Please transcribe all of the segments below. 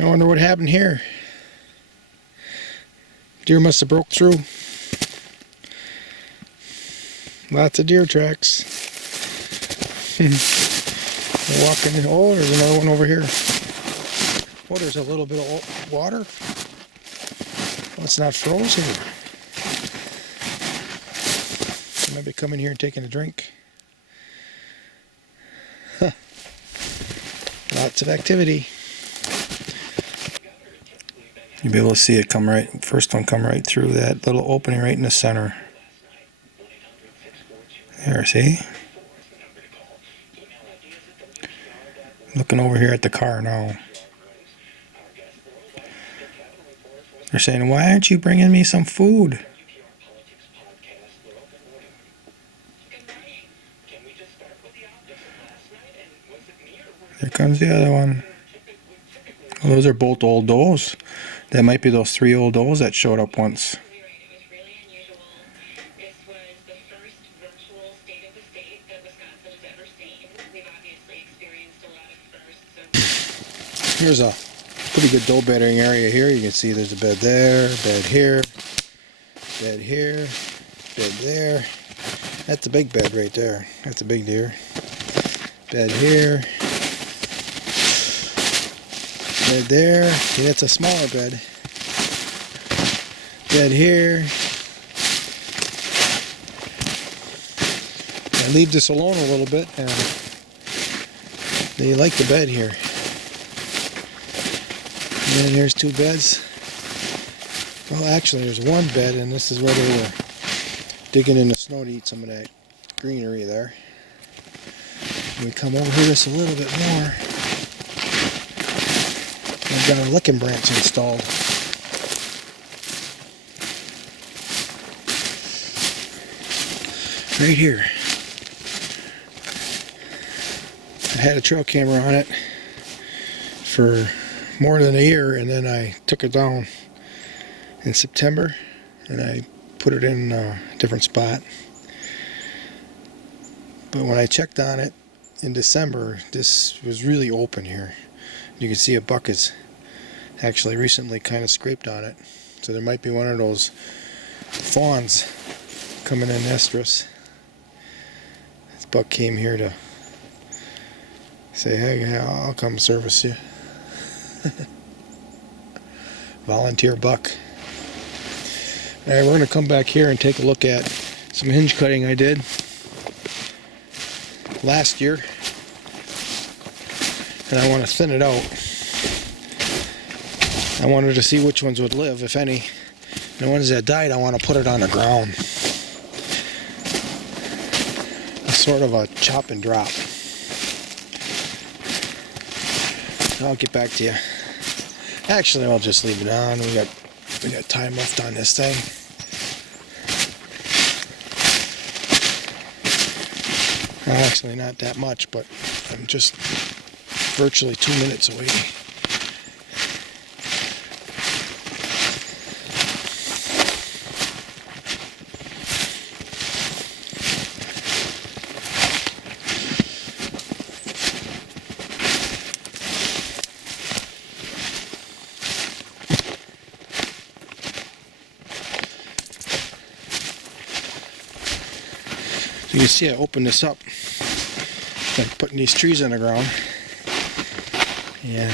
I wonder what happened here. Deer must have broke through. Lots of deer tracks. Walking. Oh, there's another one over here. Oh, there's a little bit of water. Oh, it's not frozen. I might be coming here and taking a drink. Huh. Lots of activity. You'll be able to see it come right, first one come right through that little opening right in the center. There, see? Looking over here at the car now. They're saying, why aren't you bringing me some food? There comes the other one. Well, those are both old does. That might be those 3 old does that showed up once. Here's a pretty good doe bedding area here. You can see there's a bed there, bed here, bed here, bed there. That's a big bed right there. That's a big deer. Bed here. Bed there. See, that's a smaller bed. Bed here. I leave this alone a little bit and they like the bed here. And then here's 2 beds. Well, actually there's 1 bed, and this is where they were digging in the snow to eat some of that greenery there. We come over here just a little bit more. I've got a licking branch installed. Right here. I had a trail camera on it for more than a year, and then I took it down in September and I put it in a different spot. But when I checked on it in December, this was really open here. You can see a buck is actually recently kind of scraped on it, so there might be one of those fawns coming in estrus. This buck came here to say, hey, I'll come service you. Volunteer buck. Alright, we're going to come back here and take a look at some hinge cutting I did last year, and I want to thin it out. I wanted to see which ones would live, if any. The ones that died, I want to put it on the ground. It's sort of a chop and drop. I'll get back to you. Actually, I'll just leave it on. We got time left on this thing. Well, actually, not that much, but I'm just virtually 2 minutes away. So you see I opened this up by putting these trees on the ground, and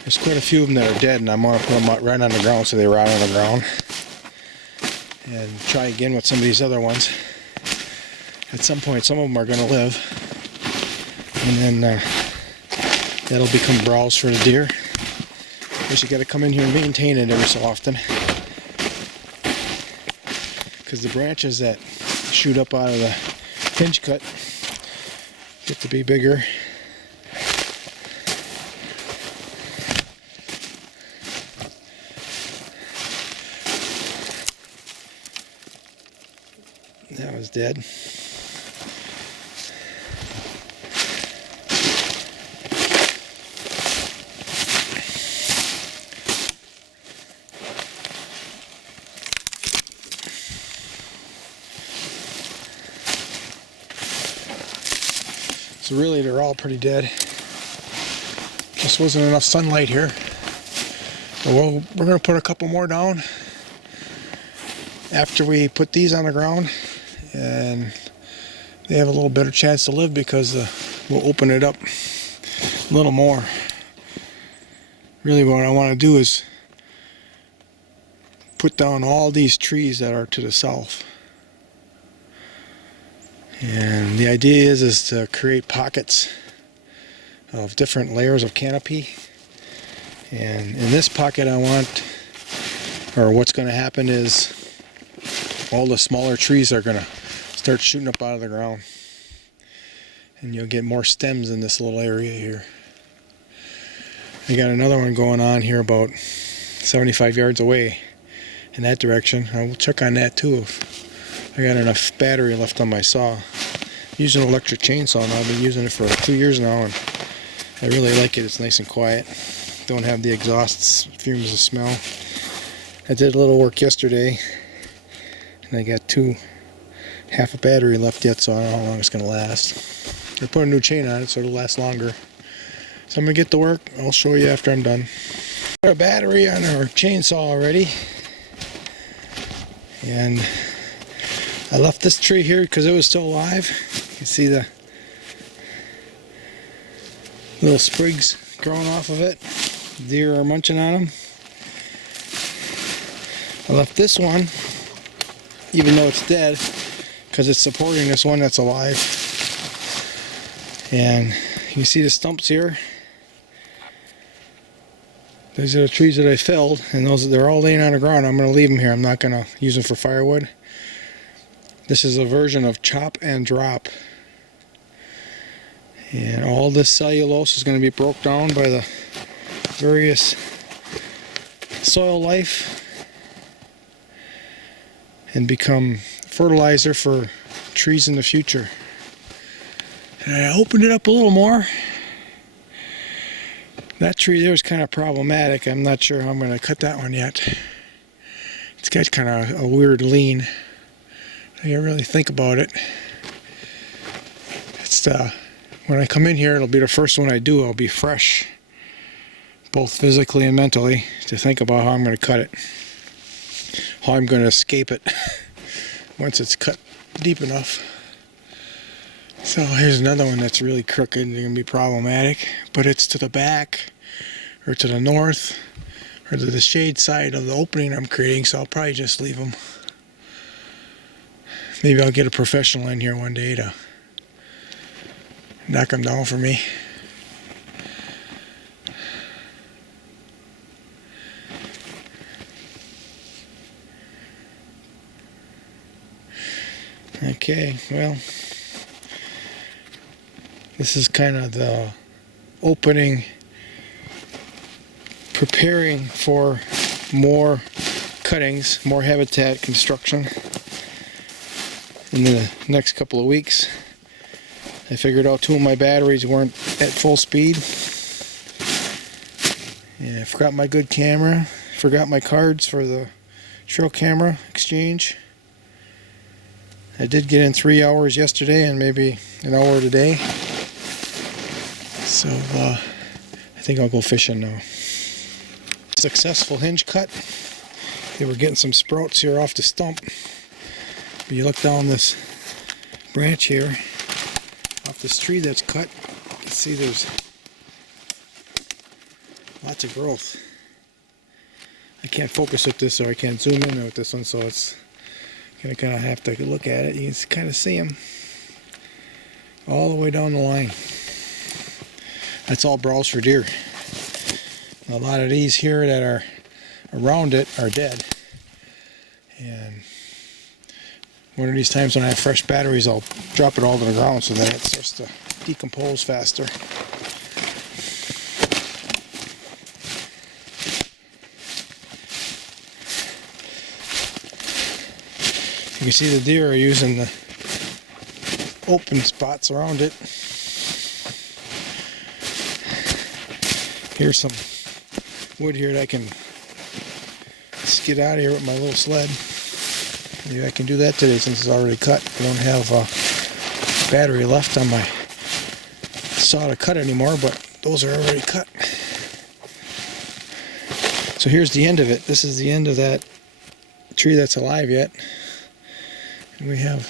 there's quite a few of them that are dead, and I'm going to put them right on the ground so they rot on the ground, and try again with some of these other ones. At some point some of them are going to live, and then that'll become browse for the deer. But you got to come in here and maintain it every so often, because the branches that shoot up out of the hinge cut get to be bigger. That was dead. So really they're all pretty dead. Just wasn't enough sunlight here. We're going to put a couple more down after we put these on the ground, and they have a little better chance to live because we'll open it up a little more. Really what I want to do is put down all these trees that are to the south. And the idea is to create pockets of different layers of canopy. And in this pocket I want, or what's going to happen is all the smaller trees are going to start shooting up out of the ground. And you'll get more stems in this little area here. I got another one going on here about 75 yards away in that direction. I will check on that too if I got enough battery left on my saw. I'm using an electric chainsaw now. I've been using it for like 2 years now, and I really like it. It's nice and quiet. Don't have the exhaust fumes of smell. I did a little work yesterday, and I got half a battery left yet, so I don't know how long it's going to last. I put a new chain on it so it'll last longer. So I'm going to get to work. I'll show you after I'm done. Got a battery on our chainsaw already. And I left this tree here because it was still alive. You can see the little sprigs growing off of it. Deer are munching on them. I left this one, even though it's dead, because it's supporting this one that's alive. And you can see the stumps here. These are the trees that I felled, and they're all laying on the ground. I'm going to leave them here. I'm not going to use them for firewood. This is a version of chop and drop. And all this cellulose is going to be broke down by the various soil life and become fertilizer for trees in the future. And I opened it up a little more. That tree there is kind of problematic. I'm not sure how I'm going to cut that one yet. It's got kind of a weird lean. I can't really think about it. It's when I come in here, it'll be the first one I do. I'll be fresh, both physically and mentally, to think about how I'm going to cut it, how I'm going to escape it once it's cut deep enough. So here's another one that's really crooked and going to be problematic, but it's to the back or to the north or to the shade side of the opening I'm creating, so I'll probably just leave them. Maybe I'll get a professional in here one day to knock them down for me. Okay, well, this is kind of the opening, preparing for more cuttings, more habitat construction in the next couple of weeks. I figured out 2 of my batteries weren't at full speed. And I forgot my good camera, forgot my cards for the trail camera exchange. I did get in 3 hours yesterday and maybe an hour today. So I think I'll go fishing now. Successful hinge cut. They were getting some sprouts here off the stump. But you look down this branch here, off this tree that's cut, you can see there's lots of growth. I can't focus with this, or I can't zoom in with this one, so it's gonna kind of have to look at it. You can kind of see them all the way down the line. That's all browse for deer. A lot of these here that are around it are dead. And one of these times when I have fresh batteries, I'll drop it all to the ground so that it starts to decompose faster. You can see the deer are using the open spots around it. Here's some wood here that I can skid out of here with my little sled. Maybe I can do that today since it's already cut. I don't have battery left on my saw to cut anymore, but those are already cut. So here's the end of it. This is the end of that tree that's alive yet. And we have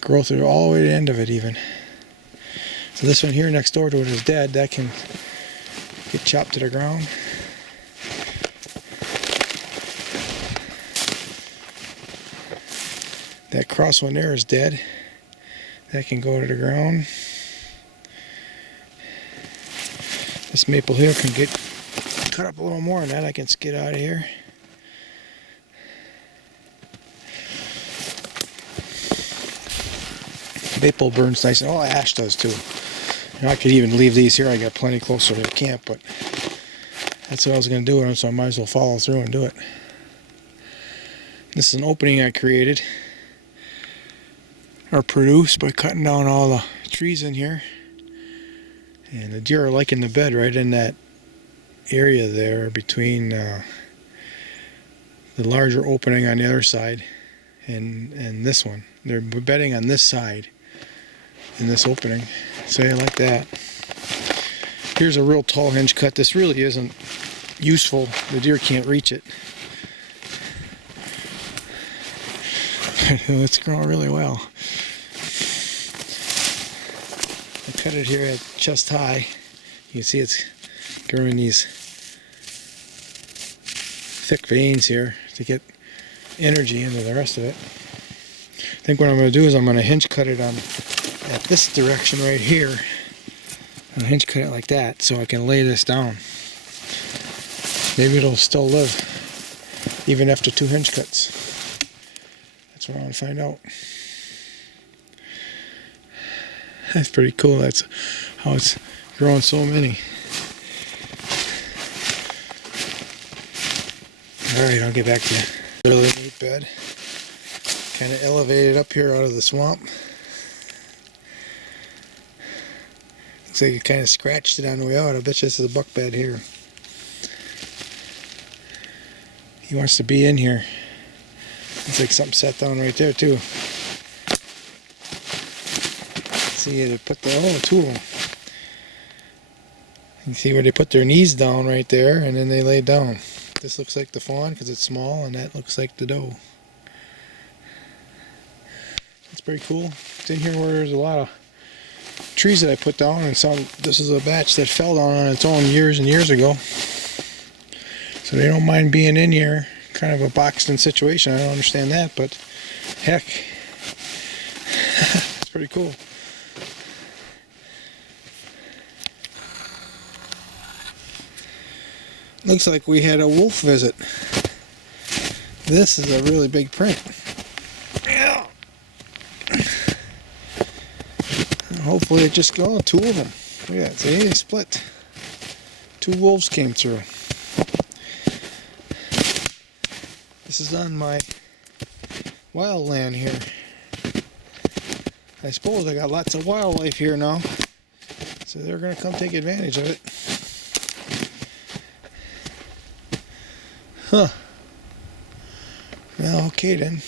growth all the way to the end of it even. So this one here next door to it is dead. That can get chopped to the ground. That cross one there is dead. That can go to the ground. This maple here can get cut up a little more, and that I can skid out of here. Maple burns nice, and all ash does too. You know, I could even leave these here. I got plenty closer to the camp, but that's what I was going to do with them, so I might as well follow through and do it. This is an opening I created or produced by cutting down all the trees in here. And the deer are liking the bed right in that area there between the larger opening on the other side and this one. They're bedding on this side in this opening. So I like that. Here's a real tall hinge cut. This really isn't useful. The deer can't reach it. It's growing really well. I cut it here at chest high. You can see it's growing these thick veins here to get energy into the rest of it. I think what I'm going to do is I'm going to hinge cut it on at this direction right here. I'll hinge cut it like that so I can lay this down. Maybe it'll still live even after 2 hinge cuts. That's what I want to find out. That's pretty cool. That's how it's growing so many. Alright, I'll get back to you. Really neat bed. Kind of elevated up here out of the swamp. Looks like you kind of scratched it on the way out. I bet you this is a buck bed here. He wants to be in here. Looks like something sat down right there too. See, they put the tool. You can see where they put their knees down right there, and then they lay down. This looks like the fawn because it's small, and that looks like the doe. That's pretty cool. It's in here where there's a lot of trees that I put down, and some. This is a batch that fell down on its own years and years ago. So they don't mind being in here. Kind of a boxed-in situation. I don't understand that, but heck, it's pretty cool. Looks like we had a wolf visit. This is a really big print. Yeah. Hopefully it just goes. 2 of them. Look at that. See, they split. 2 wolves came through. This is on my wild land here. I suppose I got lots of wildlife here now, so they're going to come take advantage of it. Huh. Well, okay then.